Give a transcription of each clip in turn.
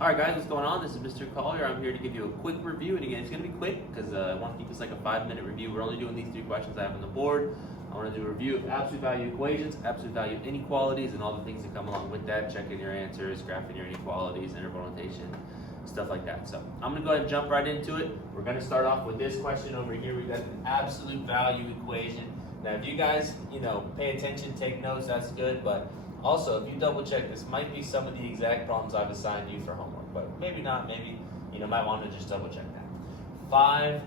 Alright guys, what's going on? This is Mr. Collier. I'm here to give you a quick review, and again, it's going to be quick because I want to keep this like a 5-minute review. We're only doing these 3 questions I have on the board. I want to do a review of absolute value equations, absolute value inequalities, and all the things that come along with that, checking your answers, graphing your inequalities, interval notation, stuff like that. So I'm going to go ahead and jump right into it. We're going to start off with this question over here. We've got an absolute value equation. Now if you guys, pay attention, take notes, that's good, but also, if you double check, this might be some of the exact problems I've assigned you for homework, but maybe not, maybe, might want to just double check that. 5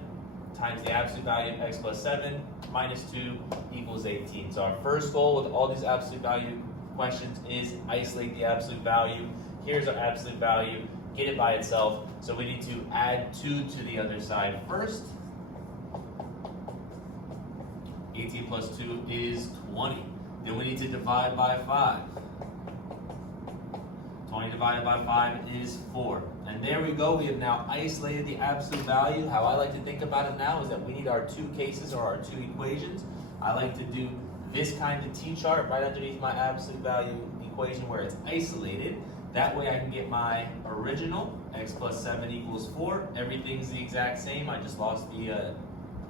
times the absolute value of x plus 7 minus 2 equals 18. So our first goal with all these absolute value questions is isolate the absolute value. Here's our absolute value, get it by itself. So we need to add 2 to the other side first. 18 plus 2 is 20. Then we need to divide by 5. 20 divided by 5 is 4. And there we go. We have now isolated the absolute value. How I like to think about it now is that we need our 2 cases or our 2 equations. I like to do this kind of T-chart right underneath my absolute value equation where it's isolated. That way I can get my original, x plus 7 equals 4. Everything's the exact same. I just lost the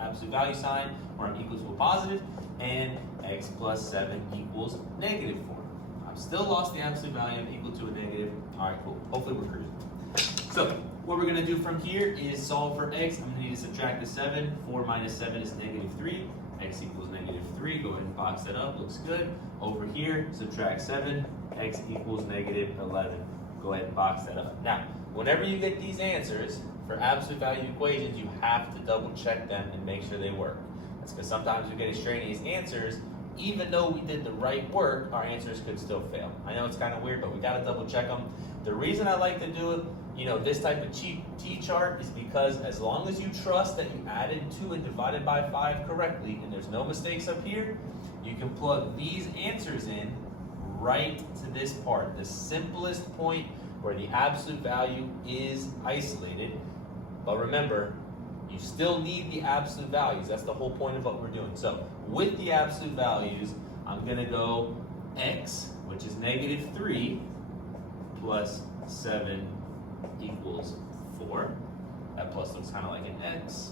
absolute value sign where I'm equal to a positive. And x plus 7 equals negative 4. I've still lost the absolute value. I'm equal to a negative. All right, cool. Hopefully we're cruising. So what we're going to do from here is solve for x. I'm going to need to subtract the 7. 4 minus 7 is negative 3. X equals negative 3. Go ahead and box that up. Looks good. Over here, subtract 7. X equals negative 11. Go ahead and box that up. Now, whenever you get these answers for absolute value equations, you have to double check them and make sure they work. That's because sometimes we get extraneous answers. Even though we did the right work, our answers could still fail. I know it's kind of weird, but we got to double check them. The reason I like to do it, this type of T-chart is because as long as you trust that you added 2 and divided by 5 correctly, and there's no mistakes up here, you can plug these answers in right to this part, the simplest point where the absolute value is isolated. But remember, you still need the absolute values. That's the whole point of what we're doing. So with the absolute values, I'm going to go x, which is negative 3, plus 7 equals 4. That plus looks kind of like an x.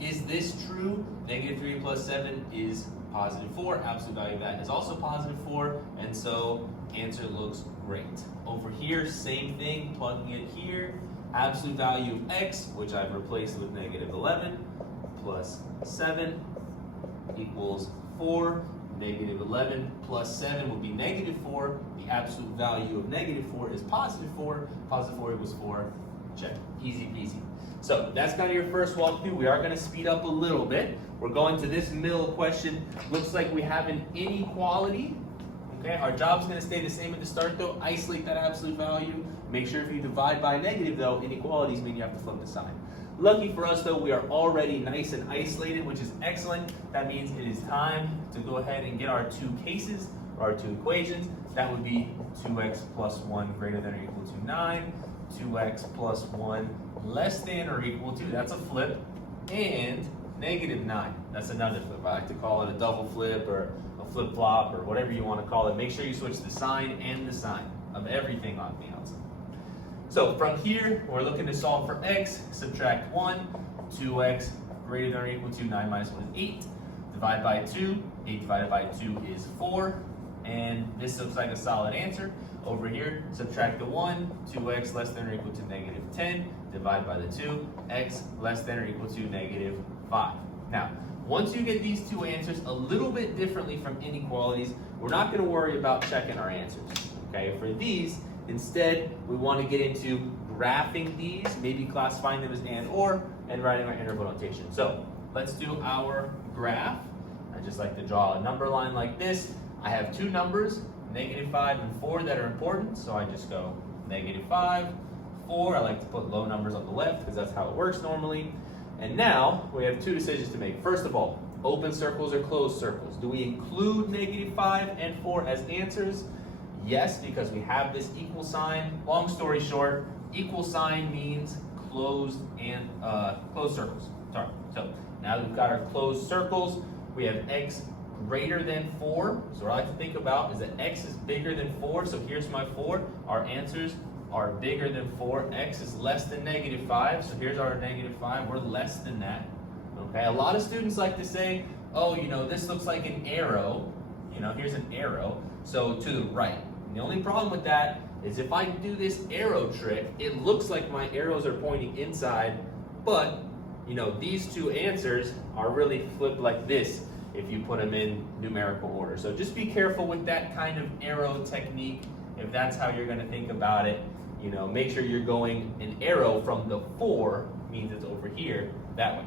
Is this true? Negative 3 plus 7 is positive 4. Absolute value of that is also positive 4. And so answer looks great. Over here, same thing, plugging it here. Absolute value of x, which I've replaced with negative 11, plus 7 equals 4. Negative 11 plus 7 would be negative 4. The absolute value of negative 4 is positive 4. Positive 4 equals 4. Check. Easy peasy. So that's kind of your first walkthrough. We are going to speed up a little bit. We're going to this middle question. Looks like we have an inequality. Okay, our job's going to stay the same at the start though. Isolate that absolute value. Make sure if you divide by negative though, inequalities mean you have to flip the sign. Lucky for us though, we are already nice and isolated, which is excellent. That means it is time to go ahead and get our 2 cases, or our 2 equations. That would be 2x plus 1 greater than or equal to 9, 2x plus 1 less than or equal to, that's a flip, and negative 9. That's another flip. I like to call it a double flip or a flip-flop or whatever you want to call it. Make sure you switch the sign and the sign of everything on the outside. So from here, we're looking to solve for x, subtract 1, 2x greater than or equal to 9 minus 1 is 8, divide by 2, 8 divided by 2 is 4, and this looks like a solid answer. Over here, subtract the 1, 2x less than or equal to negative 10, divide by the 2, x less than or equal to negative 5. Now, once you get these 2 answers a little bit differently from inequalities, we're not going to worry about checking our answers. Okay, for these, instead, we want to get into graphing these, maybe classifying them as and or, and writing our interval notation. So let's do our graph. I just like to draw a number line like this. I have 2 numbers, negative 5 and 4, that are important. So I just go negative 5, 4. I like to put low numbers on the left because that's how it works normally. And now we have 2 decisions to make. First of all, open circles or closed circles. Do we include negative 5 and 4 as answers? Yes, because we have this equal sign. Long story short, equal sign means closed circles. Sorry. So now that we've got our closed circles, we have x greater than 4. So what I like to think about is that x is bigger than 4. So here's my 4. Our answers are bigger than 4, x is less than negative 5, so here's our negative 5, we're less than that. Okay, a lot of students like to say, oh, you know, this looks like an arrow, you know, here's an arrow, so to the right. And the only problem with that is if I do this arrow trick, it looks like my arrows are pointing inside, but, you know, these two answers are really flipped like this if you put them in numerical order. So just be careful with that kind of arrow technique. If that's how you're going to think about it, you know, make sure you're going an arrow from the 4, means it's over here, that way.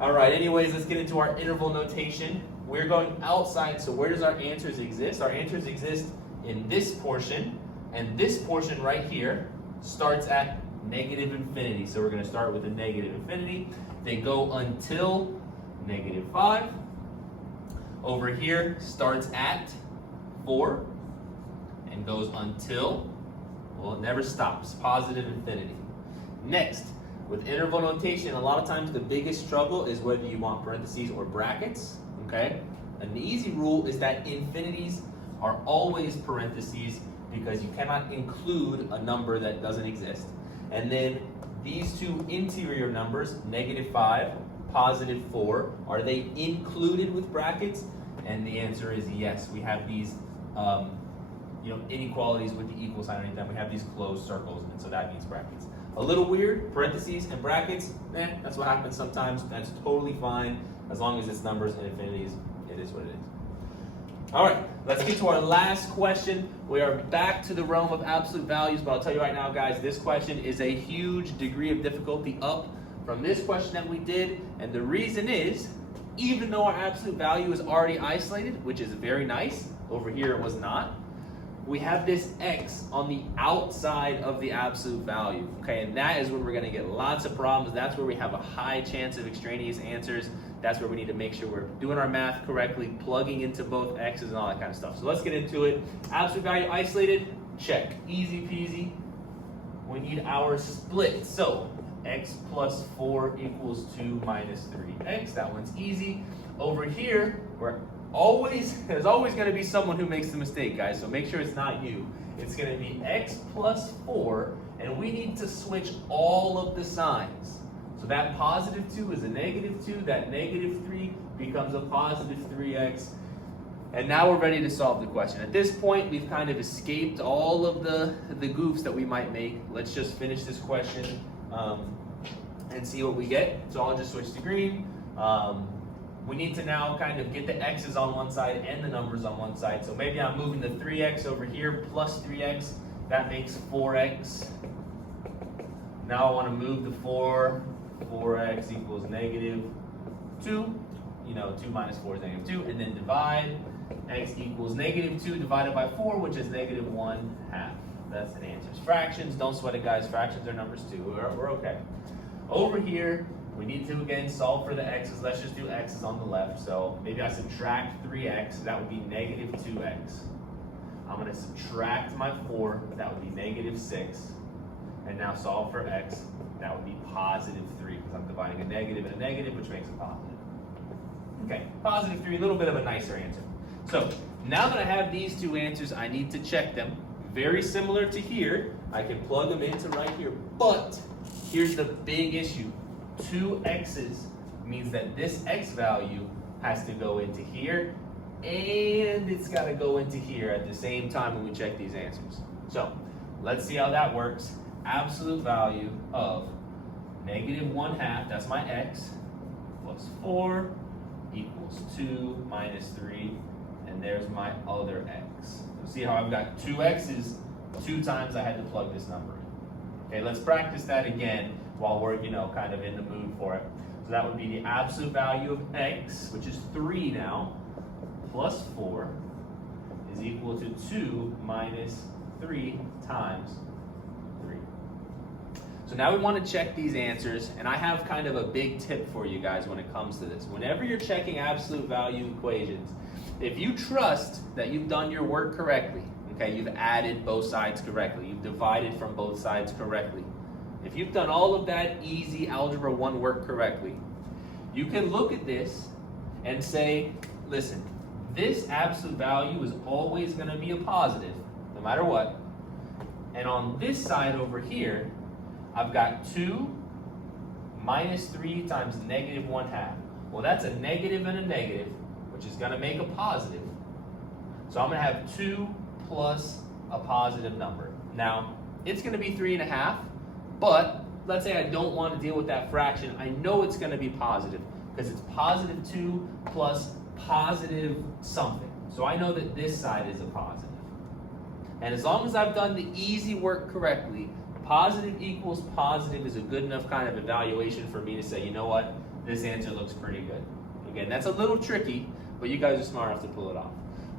All right, anyways, let's get into our interval notation. We're going outside, so where does our answers exist? Our answers exist in this portion, and this portion right here starts at negative infinity. So we're going to start with a negative infinity, then go until negative 5. Over here starts at 4 and goes until, well, it never stops, positive infinity. Next, with interval notation, a lot of times the biggest struggle is whether you want parentheses or brackets, okay? An easy rule is that infinities are always parentheses because you cannot include a number that doesn't exist. And then these two interior numbers, negative 5, positive 4, are they included with brackets? And the answer is yes. We have these inequalities with the equal sign underneath them. We have these closed circles, and so that means brackets. A little weird, parentheses and brackets, that's what happens sometimes. That's totally fine. As long as it's numbers and infinities, it is what it is. All right, let's get to our last question. We are back to the realm of absolute values, but I'll tell you right now, guys, this question is a huge degree of difficulty up from this question that we did, and the reason is, even though our absolute value is already isolated, which is very nice, over here it was not, we have this x on the outside of the absolute value, okay, and that is where we're going to get lots of problems. That's where we have a high chance of extraneous answers. That's where we need to make sure we're doing our math correctly, plugging into both x's and all that kind of stuff. So let's get into it. Absolute value isolated, check, easy peasy. We need our split, so x plus 4 equals 2 minus 3x. That one's easy. Over here, there's always going to be someone who makes the mistake, guys, so make sure it's not you. It's going to be x plus 4, and we need to switch all of the signs. So that positive 2 is a negative 2, that negative 3 becomes a positive 3x, and now we're ready to solve the question. At this point, we've kind of escaped all of the goofs that we might make. Let's just finish this question and see what we get. So I'll just switch to green. We need to now kind of get the x's on one side and the numbers on one side. So maybe I'm moving the 3x over here plus 3x. That makes 4x. Now I want to move the 4. 4x equals negative 2. You know, 2 minus 4 is negative 2. And then divide. X equals negative 2 divided by 4, which is negative 1/2. That's an answer. Fractions, don't sweat it, guys. Fractions are numbers too. We're okay. Over here, we need to, again, solve for the x's. Let's just do x's on the left. So maybe I subtract 3x. That would be negative 2x. I'm going to subtract my 4. That would be negative 6. And now solve for x. That would be positive 3 because I'm dividing a negative and a negative, which makes it positive. Okay, positive 3, a little bit of a nicer answer. So now that I have these two answers, I need to check them. Very similar to here. I can plug them into right here. But here's the big issue. 2 x's means that this x value has to go into here, and it's got to go into here at the same time when we check these answers. So let's see how that works. Absolute value of negative 1/2, that's my x, plus 4 equals 2 minus 3, and there's my other x. So see how I've got 2 x's, 2 times I had to plug this number in. Okay, let's practice that again while we're, kind of in the mood for it. So that would be the absolute value of x, which is 3 now, plus 4 is equal to 2 minus 3 times 3. So now we want to check these answers, and I have kind of a big tip for you guys when it comes to this. Whenever you're checking absolute value equations, if you trust that you've done your work correctly, okay, you've added both sides correctly, you've divided from both sides correctly, if you've done all of that easy Algebra 1 work correctly, you can look at this and say, listen, this absolute value is always going to be a positive, no matter what. And on this side over here, I've got 2 minus 3 times negative 1/2. Well, that's a negative and a negative, which is going to make a positive. So I'm going to have 2 plus a positive number. Now, it's going to be 3.5, but let's say I don't want to deal with that fraction. I know it's going to be positive because it's positive 2 plus positive something. So I know that this side is a positive. And as long as I've done the easy work correctly, positive equals positive is a good enough kind of evaluation for me to say, you know what, this answer looks pretty good. Again, that's a little tricky, but you guys are smart enough to pull it off.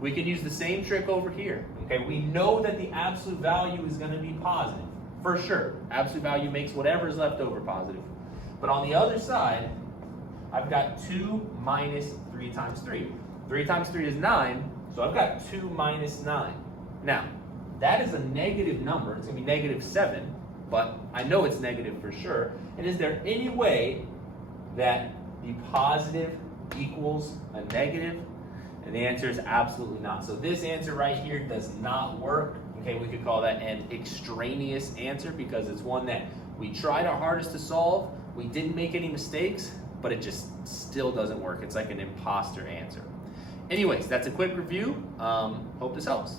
We can use the same trick over here. Okay, we know that the absolute value is going to be positive, for sure. Absolute value makes whatever is left over positive. But on the other side, I've got 2 minus 3 times 3. 3 times 3 is 9, so I've got 2 minus 9. Now, that is a negative number. It's going to be negative 7, but I know it's negative for sure. And is there any way that the positive equals a negative? And the answer is absolutely not. So this answer right here does not work. Okay, we could call that an extraneous answer because it's one that we tried our hardest to solve. We didn't make any mistakes, but it just still doesn't work. It's like an imposter answer. Anyways, that's a quick review. Hope this helps.